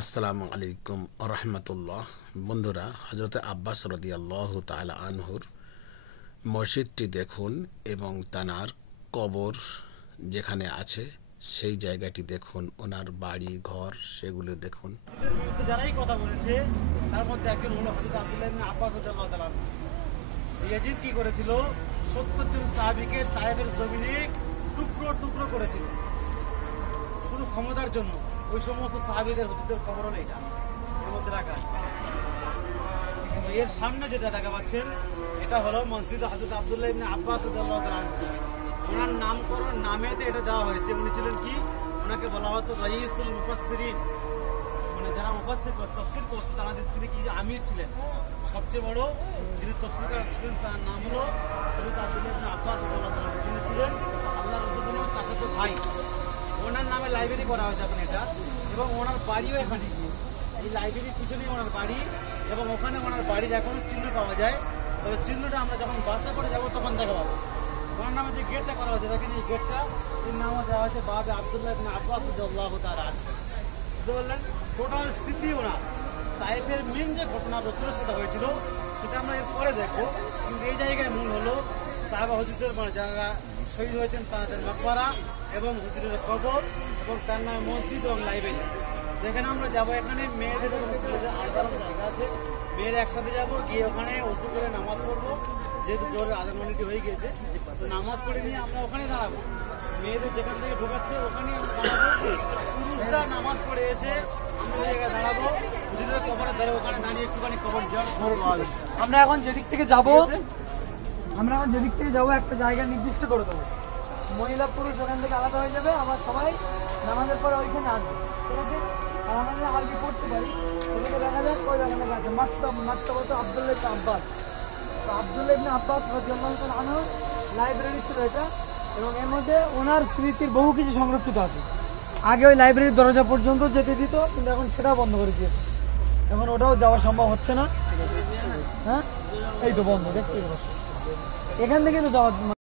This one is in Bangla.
আসসালামু আলাইকুম রহমতুল্লাহ। বন্ধুরা, হজরত আব্বাস রাদিয়াল্লাহু তাআলা আনহুর মসজিদটি দেখুন এবং তানার কবর যেখানে আছে সেই জায়গাটি দেখুন, ওনার বাড়ি ঘর সেগুলো দেখুন। যারাই কথা বলেছে তার মধ্যে একজন হলো হযরত আব্দুল্লাহ ইবনে আব্বাস রাদিয়াল্লাহু তাআলা। ইয়াজিদ কি করেছিল? ৭০ জন সাহাবীকে তায়েফের জমিনে টুকরো টুকরো করেছিল শুধু ক্ষমতার জন্য। ওই সমস্ত সাহাবীদের হুজুরদের কবর হলো এটা, এর মধ্যে রাখা আছে। এর সামনে যেটা দেখা পাচ্ছেন এটা হলো মসজিদ হযরত আব্দুল্লাহ ইবনে আব্বাস রাদিয়াল্লাহু তাআলা। ওনার নামকরণ নামেতে এটা দেওয়া হয়েছে। উনি ছিলেন কি? ওনাকে বলা হতো রাইসুল মুফাসসিরিন, মানে যারা মুফাসসির তাফসীর করতো তাদের তিনি কি আমির ছিলেন, সবচেয়ে বড় যিনি তাফসীরকার ছিলেন তার নাম হলো হযরত আব্দুল্লাহ ইবনে আব্বাস রাদিয়াল্লাহু তাআলা। তিনি ছিলেন আল্লাহর রাসূলের চাচাতো ভাই। ওনার নামে লাইব্রেরি করা হয়েছে এখন এটা, এবং ওনার বাড়িও এখানে। এই লাইব্রেরির পিছনেই ওনার বাড়ি, এবং ওখানে ওনার বাড়ির এখনো চিহ্ন পাওয়া যায়। তবে চিহ্নটা আমরা যখন বাসে করে যাবো তখন দেখা পাবো। ওনার নামে যে গেটটা করা হয়েছে দেখেন, এই গেটটা এর নামও দেওয়া হয়েছে বাবে আব্দুল্লাহ ইবনে আব্বাস রাদিয়াল্লাহু তাআলা। বুঝতে পারলেন? টোটাল স্মৃতি ওনার তায়েফের মেন যে ঘটনা রাসূলের সাথে হয়েছিল সেটা আমরা এর পরে দেখবো। কিন্তু এই জায়গায় মূল হলো সাহাবা হুজুরদের, মানে যারা শহীদ হয়েছেন তাদের মাকবারা এবং হুজুরের কবর এবং তার নামে মসজিদ এবং লাইব্রেরি। যেখানে আমরা যাবো, এখানে মেয়েদের এবং ছেলেদের আলাদা আলাদা জায়গা আছে। মেয়েরা একসাথে যাবো, গিয়ে ওখানে ওযু করে নামাজ পড়বো, যেহেতু জোরের আজান মিনিট হয়ে গিয়েছে। তো নামাজ পড়ে নিয়ে আমরা ওখানে দাঁড়াবো। মেয়েদের যেখান থেকে ঢোকাচ্ছে ওখানেই আমরা দাঁড়াবো। পুরুষরা নামাজ পড়ে এসে আমরা ওই জায়গায় দাঁড়াবো, হুজুরের কবরের ধারে ওখানে দাঁড়িয়ে একটুখানি কবর জিয়ারত করবো। আমরা এখন যেদিক থেকে যাবো একটা জায়গা নির্দিষ্ট করে দেবো। মহিলা পুরুষ ওখান থেকে আলাদা হয়ে যাবে, আবার সবাই নামাজের পরে ওইখানে আসবে। ঠিক আছে? আর আমরা আরবি পড়তে পারি। ওখানে দেখা যাক ওই জায়গাটা আছে মাকতাবাত আব্দুল্লাহ ইবনে আব্বাস। তো আব্দুল্লাহ ইবনে আব্বাস রাদিয়াল্লাহু তাআলা আনহু লাইব্রেরি ছিল এটা, এবং এর মধ্যে ওনার স্মৃতির বহু কিছু সংরক্ষিত আছে। আগে ওই লাইব্রেরির দরজা পর্যন্ত যেতে দিত, কিন্তু এখন সেটাও বন্ধ করে দিয়েছে। এখন ওটাও যাওয়া সম্ভব হচ্ছে না। হ্যাঁ, এই তো বন্ধ, দেখতে পাচ্ছি। এখান থেকে তো যাওয়া